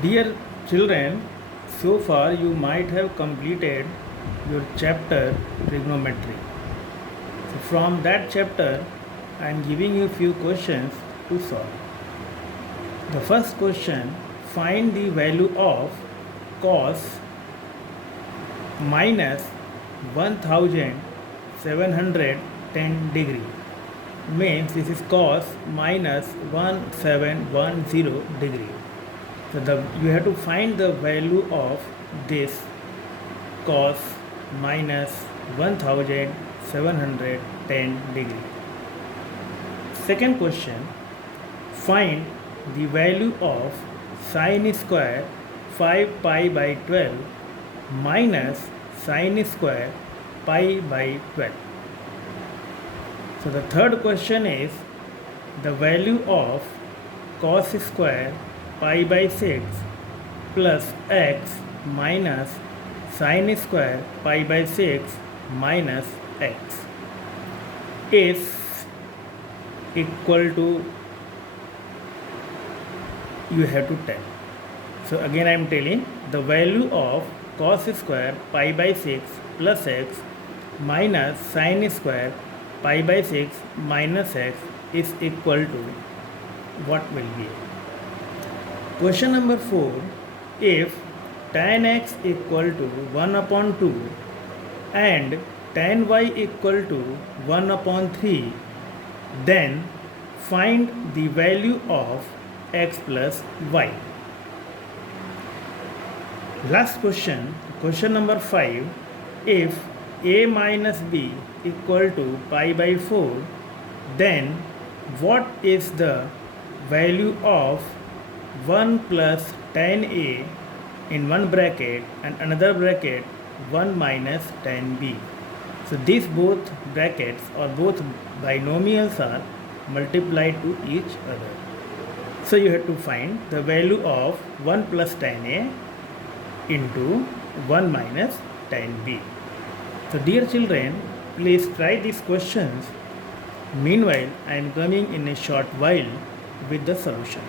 Dear children, so far you might have completed your chapter trigonometry. So from that chapter, I am giving you few questions to solve. The first question, find the value of cos minus 1710 degree. Means this is cos minus 1710 degree. So you have to find the value of this cos minus 1710 degree. Second question, find the value of sine square 5 pi by 12 minus sine square pi by 12. So the third question is the value of cos square pi by 6 plus x minus sine square pi by 6 minus x is equal to, you have to tell. So again I am telling, the value of cos square pi by 6 plus x minus sine square pi by 6 minus x is equal to what will be? Question number 4, if tan x equal to 1 upon 2 and tan y equal to 1 upon 3, then find the value of x plus y. Last question, question number 5, if a minus b equal to pi by 4, then what is the value of 1 plus tan a in one bracket and another bracket 1 minus tan b. So these both brackets or both binomials are multiplied to each other. So you have to find the value of 1 plus tan a into 1 minus tan b. So dear children, please try these questions. Meanwhile, I am coming in a short while with the solution.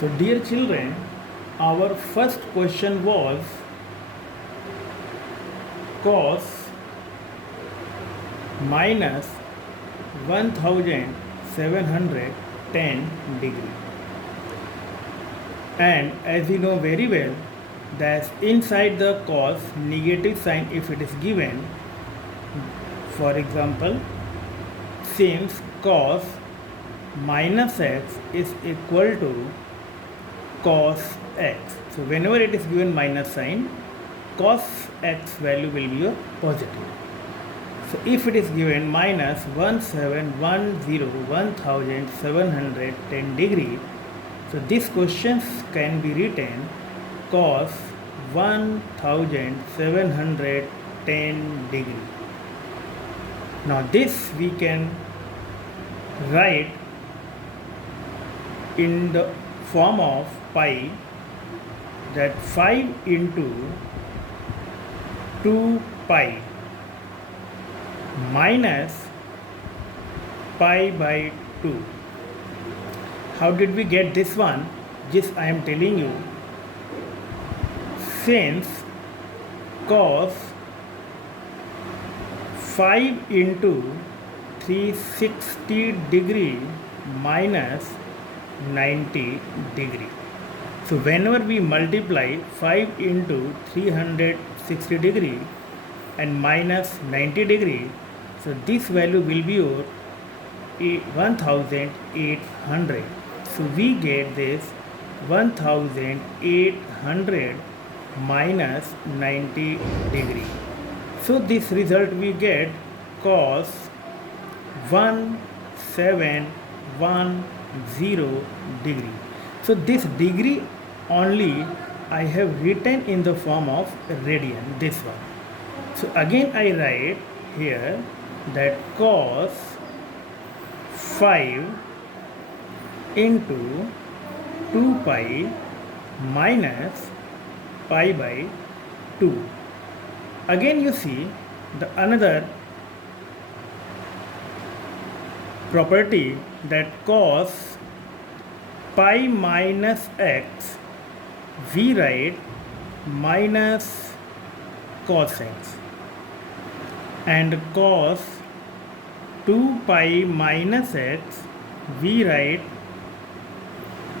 So dear children, our first question was cos minus 1710 degree. And as you know very well, that inside the cos negative sign if it is given, for example, since cos minus x is equal to cos x. So whenever it is given minus sign, cos x value will be a positive. So if it is given minus 1710 degree, so this question can be written cos 1710 degree. Now this we can write in the form of pi, that 5 into 2 pi minus pi by 2. How did we get this one? Just I am telling you, since cos 5 into 360 degree minus 90 degree. So whenever we multiply 5 into 360 degree and minus 90 degree, so this value will be 1800. So we get this 1800 minus 90 degree. So this result we get cos 1710 degree. So this degree only I have written in the form of radian, this one. So again I write here that cos 5 into 2 pi minus pi by 2. Again you see the another property that cos pi minus x, we write minus cos x, and cos 2 pi minus x, we write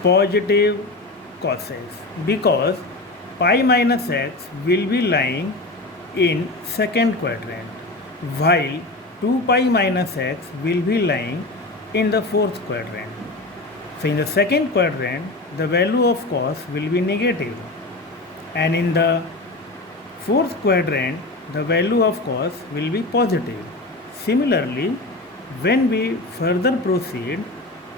positive cos x, because pi minus x will be lying in second quadrant, while 2 pi minus x will be lying in the fourth quadrant. So in the second quadrant, the value of cos will be negative, and in the fourth quadrant, the value of cos will be positive. Similarly, when we further proceed,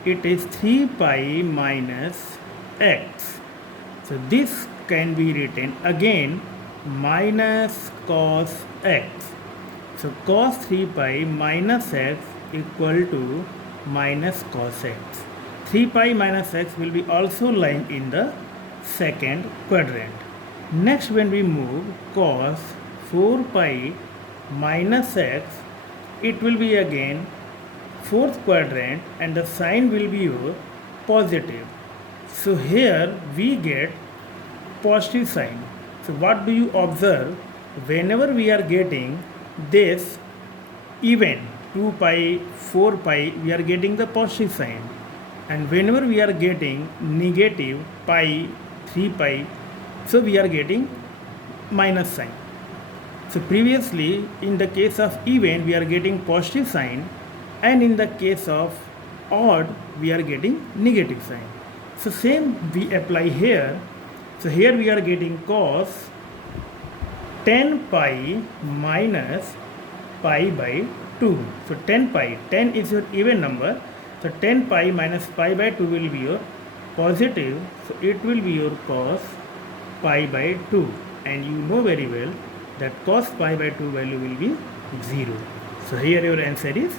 it is 3 pi minus x. So this can be written again minus cos x. So cos 3 pi minus x equal to minus cos x. 3 pi minus x will be also lying in the second quadrant. Next, when we move cos 4 pi minus x, it will be again fourth quadrant, and the sign will be your positive. So here we get positive sign. So what do you observe? Whenever we are getting this even 2 pi, 4 pi, we are getting the positive sign, and whenever we are getting negative pi, 3 pi, so we are getting minus sign. So previously, in the case of even, we are getting positive sign, and in the case of odd, we are getting negative sign. So same we apply here. So here we are getting cos 10 pi minus pi by 2. So 10 pi, 10 is your even number. So 10 pi minus pi by 2 will be your positive. So it will be your cos pi by 2. And you know very well that cos pi by 2 value will be 0. So here your answer is